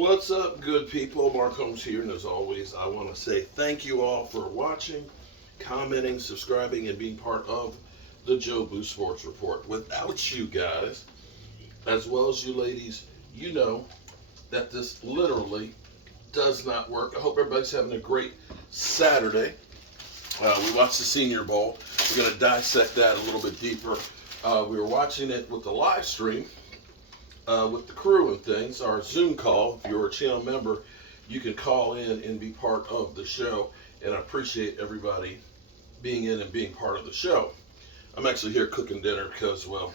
What's up, good people? Mark Holmes here, and as always, I want to say thank you all for watching, commenting, subscribing, and being part of the Joe Boo Sports Report. Without you guys, as well as you ladies, you know that this literally does not work. I hope everybody's having a great Saturday. We watched the Senior Bowl. We're going to dissect that a little bit deeper. We were watching it with the live stream. With the crew and things, our Zoom call. If you're a channel member, you can call in and be part of the show, and I appreciate everybody being in and being part of the show. I'm actually here cooking dinner because, well,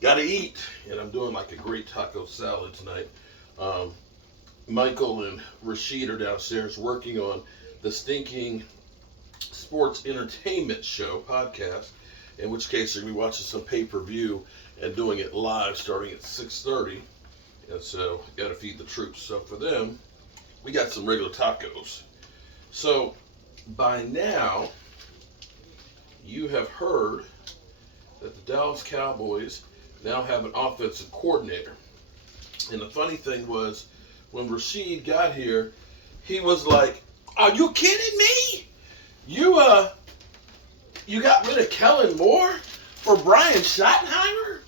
gotta eat, and I'm doing like a great taco salad tonight. Michael and Rashid are downstairs working on the Stinking Sports Entertainment Show podcast, in which case they're going to be watching some pay-per-view and doing it live starting at 6:30. And so, got to feed the troops. So for them, we got some regular tacos. So, by now, you have heard that the Dallas Cowboys now have an offensive coordinator. And the funny thing was, when Rashid got here, he was like, "Are you kidding me? You got rid of Kellen Moore for Brian Schottenheimer?"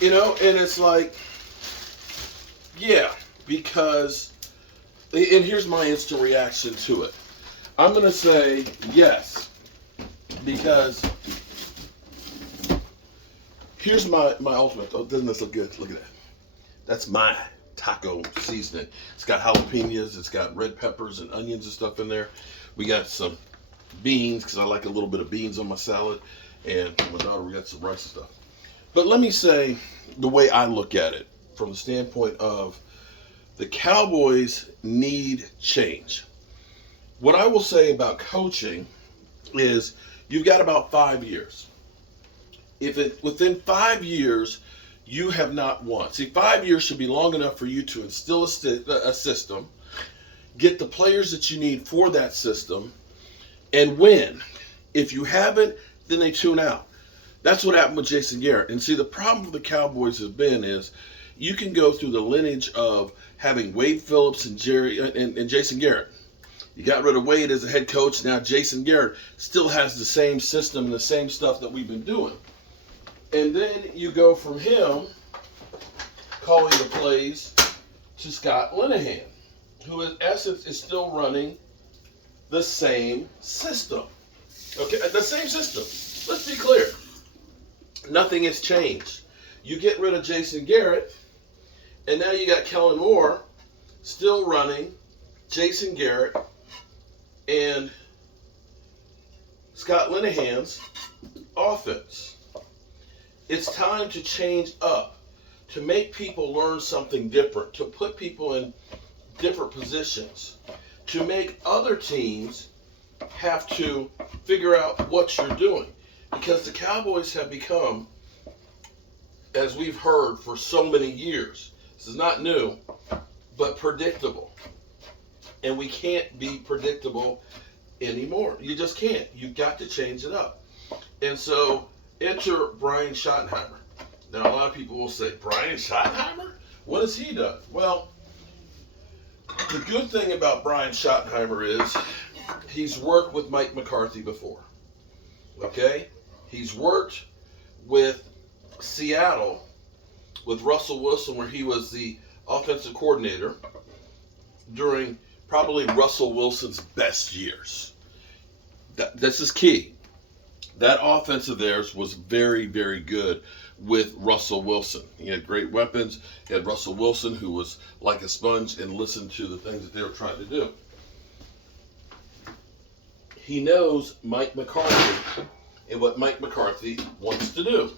You know, and it's like, yeah, because, and here's my instant reaction to it. I'm going to say yes, because here's my ultimate. Oh, doesn't this look good? Look at that. That's my taco seasoning. It's got jalapenos, it's got red peppers and onions and stuff in there. We got some beans, because I like a little bit of beans on my salad, and my daughter, we got some rice and stuff. But let me say the way I look at it from the standpoint of the Cowboys need change. What I will say about coaching is you've got about 5 years. If within 5 years you have not won, see, 5 years should be long enough for you to instill a system, get the players that you need for that system, and win. If you haven't, then they tune out. That's what happened with Jason Garrett. And see, the problem for the Cowboys has been is you can go through the lineage of having Wade Phillips and Jason Garrett. You got rid of Wade as a head coach. Now Jason Garrett still has the same system and the same stuff that we've been doing. And then you go from him calling the plays to Scott Linehan, who in essence is still running the same system. Okay, the same system. Let's be clear. Nothing has changed. You get rid of Jason Garrett, and now you got Kellen Moore still running Jason Garrett and Scott Linehan's offense. It's time to change up, to make people learn something different, to put people in different positions, to make other teams have to figure out what you're doing. Because the Cowboys have become, as we've heard for so many years, this is not new, but predictable. And we can't be predictable anymore. You just can't. You've got to change it up. And so, enter Brian Schottenheimer. Now, a lot of people will say, Brian Schottenheimer? What has he done? Well, the good thing about Brian Schottenheimer is he's worked with Mike McCarthy before. Okay? He's worked with Seattle, with Russell Wilson, where he was the offensive coordinator during probably Russell Wilson's best years. This is key. That offense of theirs was very, very good with Russell Wilson. He had great weapons. He had Russell Wilson, who was like a sponge and listened to the things that they were trying to do. He knows Mike McCarthy and what Mike McCarthy wants to do.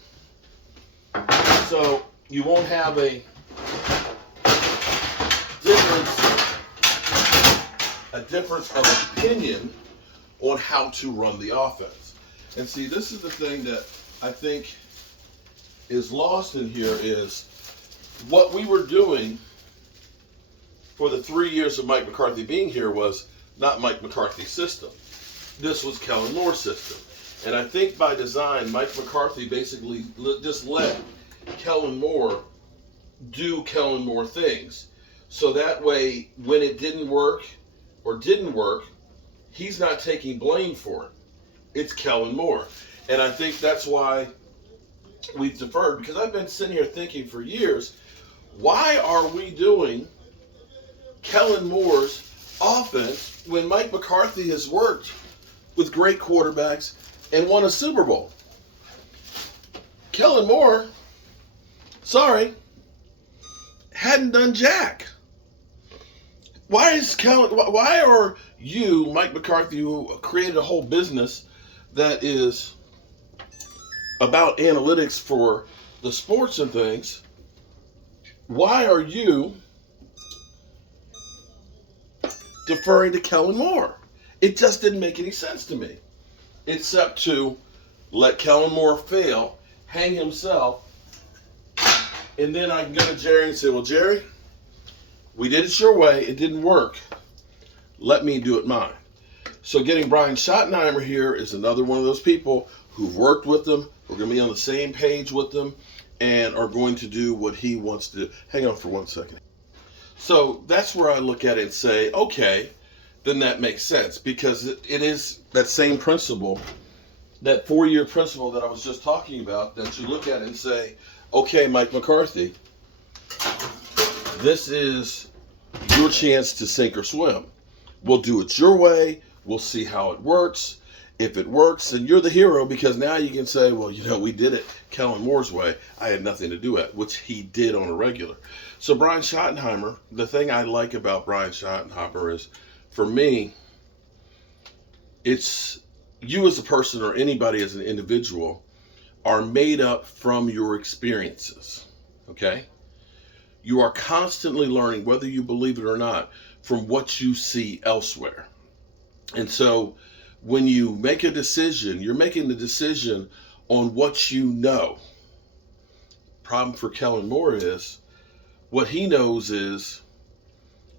So you won't have a difference of opinion on how to run the offense. And see, this is the thing that I think is lost in here is what we were doing for the 3 years of Mike McCarthy being here was not Mike McCarthy's system. This was Kellen Moore's system. And I think by design, Mike McCarthy basically just let Kellen Moore do Kellen Moore things. So that way, when it didn't work or didn't work, he's not taking blame for it. It's Kellen Moore. And I think that's why we've deferred, because I've been sitting here thinking for years, why are we doing Kellen Moore's offense when Mike McCarthy has worked with great quarterbacks and won a Super Bowl? Kellen Moore, sorry, hadn't done jack. Why are you, Mike McCarthy, who created a whole business that is about analytics for the sports and things, why are you deferring to Kellen Moore? It just didn't make any sense to me, except to let Kellen Moore fail, hang himself, and then I can go to Jerry and say, well, Jerry, we did it your way. It didn't work. Let me do it mine. So getting Brian Schottenheimer here is another one of those people who've worked with them. We're going to be on the same page with them and are going to do what he wants to do. Hang on for 1 second. So that's where I look at it and say, okay, then that makes sense, because it is that same principle, that 4-year principle that I was just talking about, that you look at it and say, okay, Mike McCarthy, this is your chance to sink or swim. We'll do it your way. We'll see how it works. If it works, then you're the hero, because now you can say, well, we did it Kellen Moore's way. I had nothing to do with it, which he did on a regular. So Brian Schottenheimer, the thing I like about Brian Schottenheimer is, for me, it's you as a person or anybody as an individual are made up from your experiences, okay? You are constantly learning, whether you believe it or not, from what you see elsewhere. And so when you make a decision, you're making the decision on what you know. Problem for Kellen Moore is, what he knows is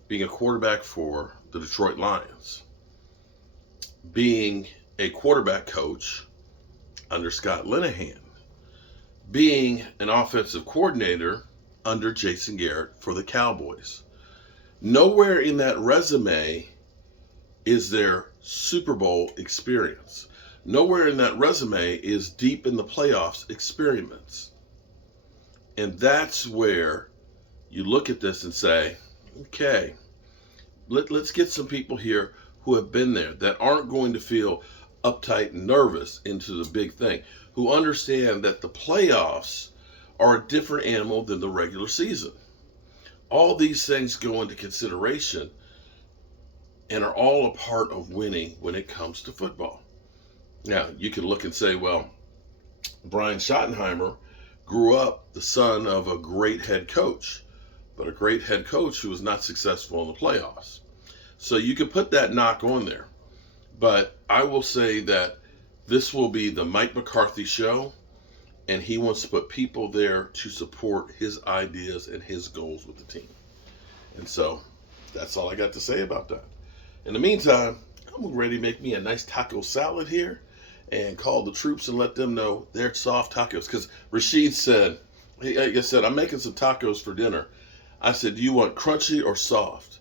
being a quarterback for the Detroit Lions, being a quarterback coach under Scott Linehan, being an offensive coordinator under Jason Garrett for the Cowboys. Nowhere in that resume is there Super Bowl experience. Nowhere in that resume is deep in the playoffs experiments. And that's where you look at this and say, okay, let's get some people here who have been there, that aren't going to feel uptight and nervous into the big thing, who understand that the playoffs are a different animal than the regular season. All these things go into consideration and are all a part of winning when it comes to football. Now, you can look and say, well, Brian Schottenheimer grew up the son of a great head coach, but a great head coach who was not successful in the playoffs. So you could put that knock on there. But I will say that this will be the Mike McCarthy show, and he wants to put people there to support his ideas and his goals with the team. And so that's all I got to say about that. In the meantime, I'm ready to make me a nice taco salad here and call the troops and let them know they're soft tacos. Because Rashid said, like I said, I'm making some tacos for dinner. I said, do you want crunchy or soft?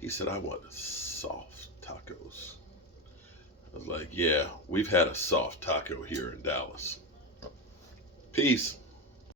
He said, I want soft tacos. I was like, yeah, we've had a soft taco here in Dallas. Peace.